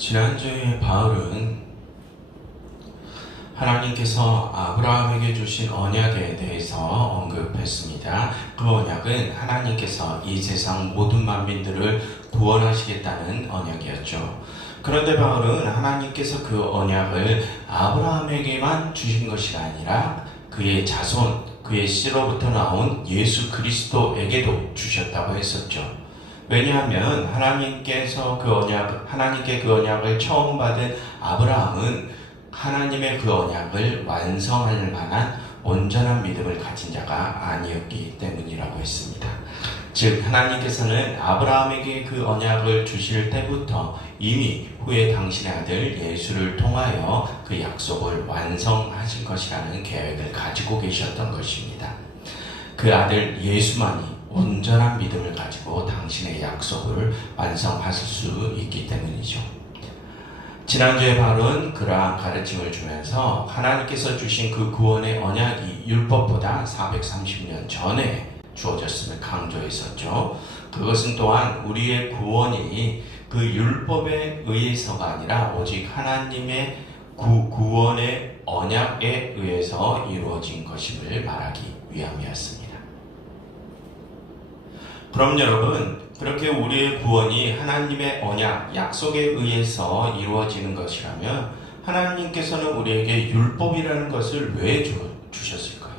지난주에 바울은 하나님께서 아브라함에게 주신 언약에 대해서 언급했습니다. 그 언약은 하나님께서 이 세상 모든 만민들을 구원하시겠다는 언약이었죠. 그런데 바울은 하나님께서 그 언약을 아브라함에게만 주신 것이 아니라 그의 자손, 그의 씨로부터 나온 예수 그리스도에게도 주셨다고 했었죠. 왜냐하면 하나님께 그 언약을 처음 받은 아브라함은 하나님의 그 언약을 완성할 만한 온전한 믿음을 가진 자가 아니었기 때문이라고 했습니다. 즉 하나님께서는 아브라함에게 그 언약을 주실 때부터 이미 후에 당신의 아들 예수를 통하여 그 약속을 완성하실 것이라는 계획을 가지고 계셨던 것입니다. 그 아들 예수만이 온전한 믿음을 가지고 당신의 약속을 완성하실 수 있기 때문이죠. 지난주에 바울은 그러한 가르침을 주면서 하나님께서 주신 그 구원의 언약이 율법보다 430년 전에 주어졌음을 강조했었죠. 그것은 또한 우리의 구원이 그 율법에 의해서가 아니라 오직 하나님의 구원의 언약에 의해서 이루어진 것임을 말하기 위함이었습니다. 그럼 여러분, 그렇게 우리의 구원이 하나님의 언약, 약속에 의해서 이루어지는 것이라면 하나님께서는 우리에게 율법이라는 것을 왜 주셨을까요?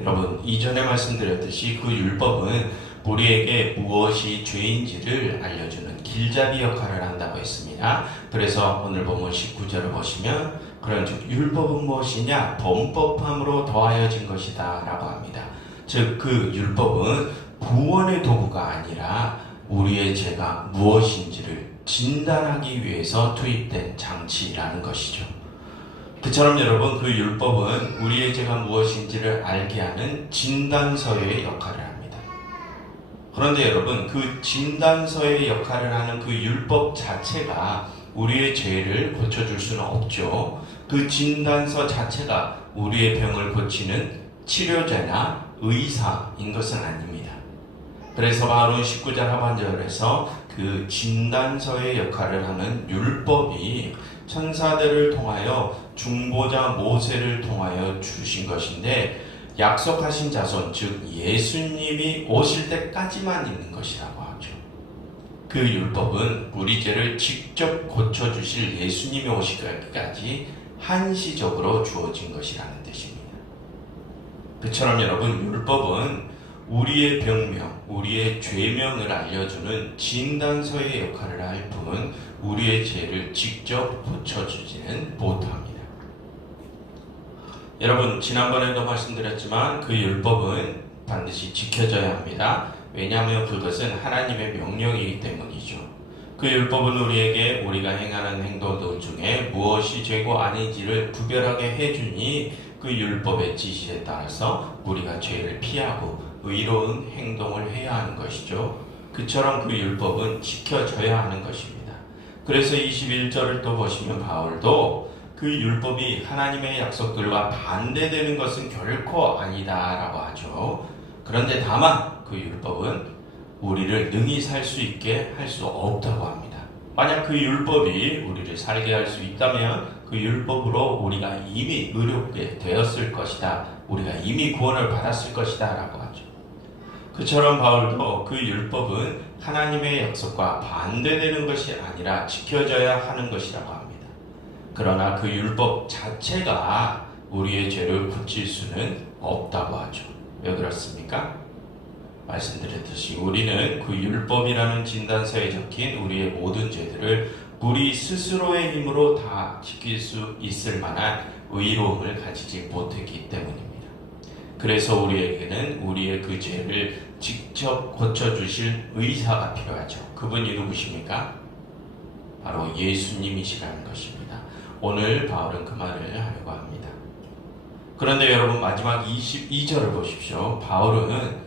여러분, 이전에 말씀드렸듯이 그 율법은 우리에게 무엇이 죄인지를 알려주는 길잡이 역할을 한다고 했습니다. 그래서 오늘 본문 19절을 보시면 그런즉 율법은 무엇이냐? 범법함으로 더하여진 것이다 라고 합니다. 즉 그 율법은 구원의 도구가 아니라 우리의 죄가 무엇인지를 진단하기 위해서 투입된 장치라는 것이죠. 그처럼 여러분, 그 율법은 우리의 죄가 무엇인지를 알게 하는 진단서의 역할을 합니다. 그런데 여러분, 그 진단서의 역할을 하는 그 율법 자체가 우리의 죄를 고쳐줄 수는 없죠. 그 진단서 자체가 우리의 병을 고치는 치료제나 의사인 것은 아닙니다. 그래서 바울은 19절 하반절에서 그 진단서의 역할을 하는 율법이 천사들을 통하여 중보자 모세를 통하여 주신 것인데 약속하신 자손, 즉 예수님이 오실 때까지만 있는 것이라고 하죠. 그 율법은 우리 죄를 직접 고쳐주실 예수님이 오시기까지 한시적으로 주어진 것이라는 뜻입니다. 그처럼 여러분, 율법은 우리의 병명, 우리의 죄명을 알려주는 진단서의 역할을 할 뿐 우리의 죄를 직접 고쳐주지는 못합니다. 여러분, 지난번에도 말씀드렸지만 그 율법은 반드시 지켜져야 합니다. 왜냐하면 그것은 하나님의 명령이기 때문이죠. 그 율법은 우리에게 우리가 행하는 행동들 중에 무엇이 죄고 아닌지를 구별하게 해주니 그 율법의 지시에 따라서 우리가 죄를 피하고 의로운 행동을 해야 하는 것이죠. 그처럼 그 율법은 지켜져야 하는 것입니다. 그래서 21절을 또 보시면 바울도 그 율법이 하나님의 약속들과 반대되는 것은 결코 아니다라고 하죠. 그런데 다만 그 율법은 우리를 능히 살 수 있게 할 수 없다고 합니다. 만약 그 율법이 우리를 살게 할 수 있다면 그 율법으로 우리가 이미 의롭게 되었을 것이다. 우리가 이미 구원을 받았을 것이다 라고 하죠. 그처럼 바울도 그 율법은 하나님의 약속과 반대되는 것이 아니라 지켜져야 하는 것이라고 합니다. 그러나 그 율법 자체가 우리의 죄를 고칠 수는 없다고 하죠. 왜 그렇습니까? 말씀드렸듯이 우리는 그 율법이라는 진단서에 적힌 우리의 모든 죄들을 우리 스스로의 힘으로 다 지킬 수 있을 만한 의로움을 가지지 못했기 때문입니다. 그래서 우리에게는 우리의 그 죄를 직접 고쳐주실 의사가 필요하죠. 그분이 누구십니까? 바로 예수님이시라는 것입니다. 오늘 바울은 그 말을 하려고 합니다. 그런데 여러분, 마지막 22절을 보십시오. 바울은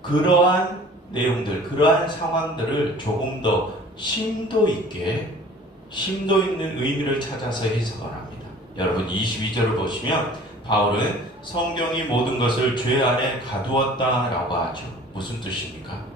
그러한 내용들, 그러한 상황들을 조금 더 심도 있는 의미를 찾아서 해석을 합니다. 여러분, 22절을 보시면 바울은 성경이 모든 것을 죄 아래 가두었다라고 하죠. 무슨 뜻입니까?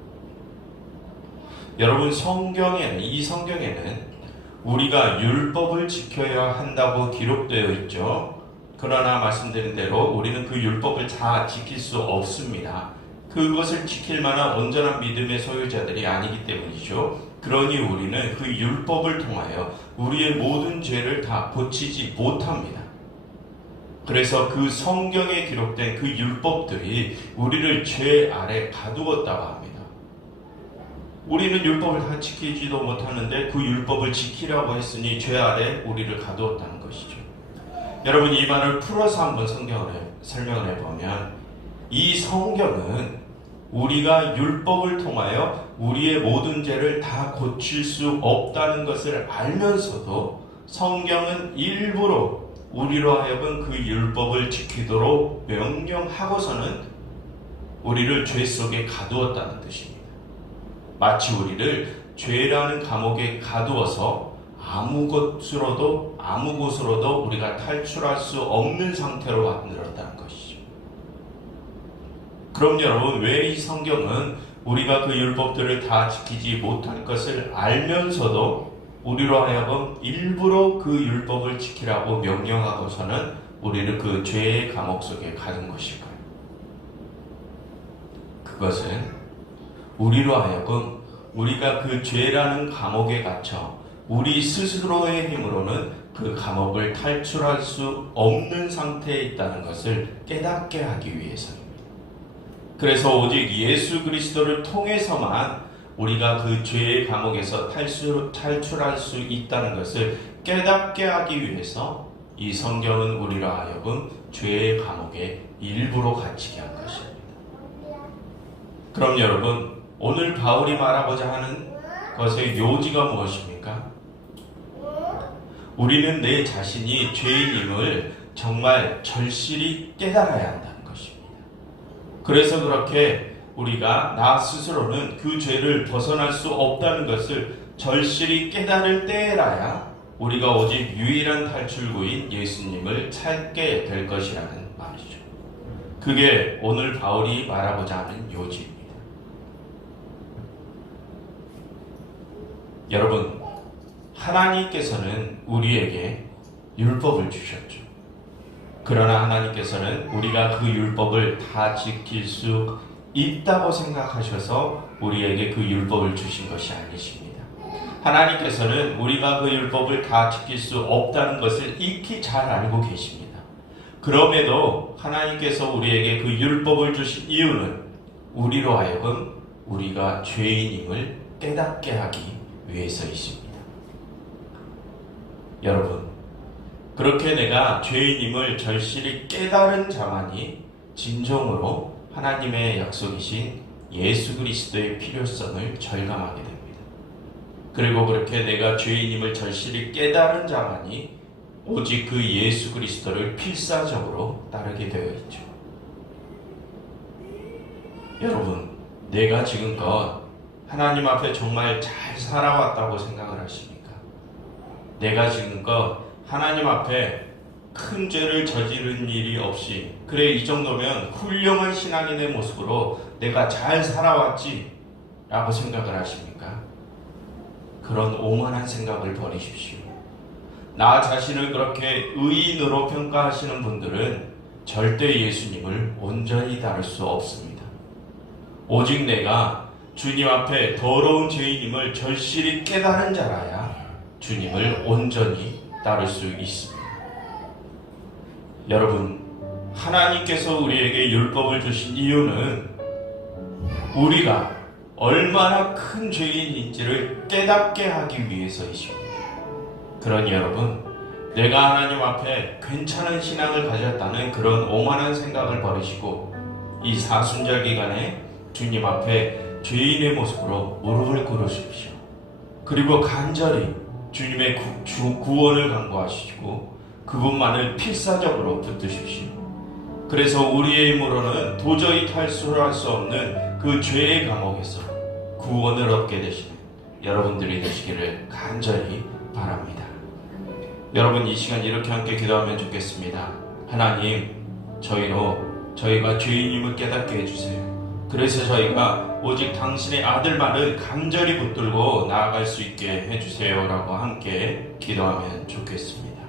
여러분, 이 성경에는 우리가 율법을 지켜야 한다고 기록되어 있죠. 그러나 말씀드린 대로 우리는 그 율법을 다 지킬 수 없습니다. 그것을 지킬 만한 온전한 믿음의 소유자들이 아니기 때문이죠. 그러니 우리는 그 율법을 통하여 우리의 모든 죄를 다 고치지 못합니다. 그래서 그 성경에 기록된 그 율법들이 우리를 죄 아래 가두었다고 합니다. 우리는 율법을 다 지키지도 못하는데 그 율법을 지키라고 했으니 죄 아래 우리를 가두었다는 것이죠. 여러분, 이 말을 풀어서 한번 설명을 해보면, 이 성경은 우리가 율법을 통하여 우리의 모든 죄를 다 고칠 수 없다는 것을 알면서도 성경은 일부러 우리로 하여금 그 율법을 지키도록 명령하고서는 우리를 죄 속에 가두었다는 뜻입니다. 마치 우리를 죄라는 감옥에 가두어서 아무 곳으로도 우리가 탈출할 수 없는 상태로 만들었다는 것이죠. 그럼 여러분, 왜 이 성경은 우리가 그 율법들을 다 지키지 못할 것을 알면서도 우리로 하여금 일부러 그 율법을 지키라고 명령하고서는 우리를 그 죄의 감옥 속에 가둔 것일까요? 그것은 우리로 하여금 우리가 그 죄라는 감옥에 갇혀 우리 스스로의 힘으로는 그 감옥을 탈출할 수 없는 상태에 있다는 것을 깨닫게 하기 위해서입니다. 그래서 오직 예수 그리스도를 통해서만 우리가 그 죄의 감옥에서 탈출할 수 있다는 것을 깨닫게 하기 위해서 이 성경은 우리로 하여금 죄의 감옥에 일부러 갇히게 한 것입니다. 그럼 여러분, 오늘 바울이 말하고자 하는 것의 요지가 무엇입니까? 우리는 내 자신이 죄인임을 정말 절실히 깨달아야 한다는 것입니다. 그래서 그렇게 우리가 나 스스로는 그 죄를 벗어날 수 없다는 것을 절실히 깨달을 때라야 우리가 오직 유일한 탈출구인 예수님을 찾게 될 것이라는 말이죠. 그게 오늘 바울이 말하고자 하는 요지입니다. 여러분, 하나님께서는 우리에게 율법을 주셨죠. 그러나 하나님께서는 우리가 그 율법을 다 지킬 수 있다고 생각하셔서 우리에게 그 율법을 주신 것이 아니십니다. 하나님께서는 우리가 그 율법을 다 지킬 수 없다는 것을 익히 잘 알고 계십니다. 그럼에도 하나님께서 우리에게 그 율법을 주신 이유는 우리로 하여금 우리가 죄인임을 깨닫게 하기 위해서이십니다. 여러분, 그렇게 내가 죄인임을 절실히 깨달은 자만이 진정으로 하나님의 약속이신 예수 그리스도의 필요성을 절감하게 됩니다. 그리고 그렇게 내가 죄인임을 절실히 깨달은 자만이 오직 그 예수 그리스도를 필사적으로 따르게 되어 있죠. 여러분, 내가 지금껏 하나님 앞에 정말 잘 살아왔다고 생각을 하십니까? 내가 지금껏 하나님 앞에 큰 죄를 저지른 일이 없이, 그래, 이 정도면 훌륭한 신앙인의 모습으로 내가 잘 살아왔지 라고 생각을 하십니까? 그런 오만한 생각을 버리십시오. 나 자신을 그렇게 의인으로 평가하시는 분들은 절대 예수님을 온전히 따를 수 없습니다. 오직 내가 주님 앞에 더러운 죄인임을 절실히 깨달은 자라야 주님을 온전히 따를 수 있습니다. 여러분, 하나님께서 우리에게 율법을 주신 이유는 우리가 얼마나 큰 죄인인지를 깨닫게 하기 위해서이십니다. 그러니 여러분, 내가 하나님 앞에 괜찮은 신앙을 가졌다는 그런 오만한 생각을 버리시고 이 사순절 기간에 주님 앞에 죄인의 모습으로 무릎을 꿇으십시오. 그리고 간절히 주님의 구원을 간구하시고 그분만을 필사적으로 붙드십시오. 그래서 우리의 힘으로는 도저히 탈출할 수 없는 그 죄의 감옥에서 구원을 얻게 되시는 여러분들이 되시기를 간절히 바랍니다. 여러분, 이 시간 이렇게 함께 기도하면 좋겠습니다. 하나님, 저희가 죄인임을 깨닫게 해주세요. 그래서 저희가 오직 당신의 아들 말을 간절히 붙들고 나아갈 수 있게 해주세요라고 함께 기도하면 좋겠습니다.